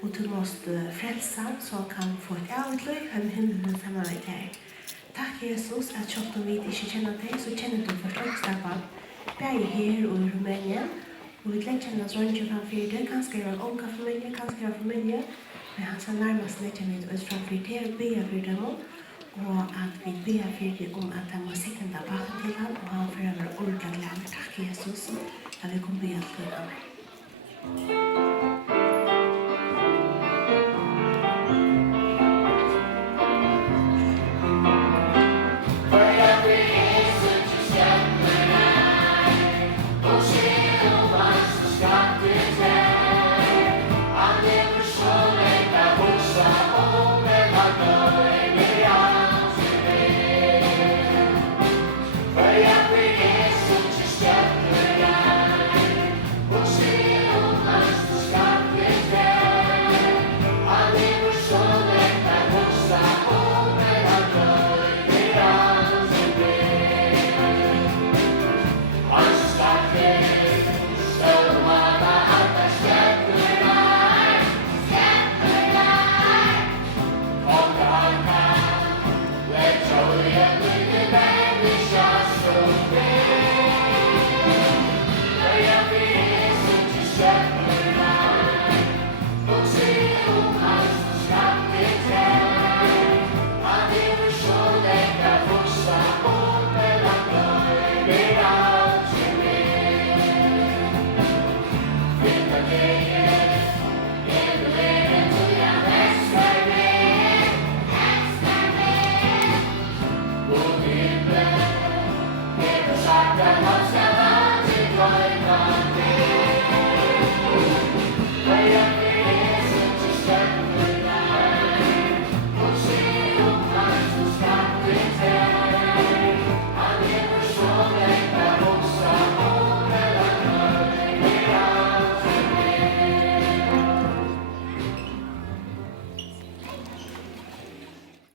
och du måste frälsa så kan få ett evigt liv hem himlen samma med dig. Tack Jesus att jag om vi inte känner dig så känner du först också jag är här och i Rumänien och vi lägger känna så inte framför det kanske är en unga familj, kanske är en familj men han ska närmast lägga mig ut framför det och be för dem och att vi ber för det om att han måste sikta bakom till honom och han får över olika glädje. Tack Jesus att vi kommer be att för dig. Amen.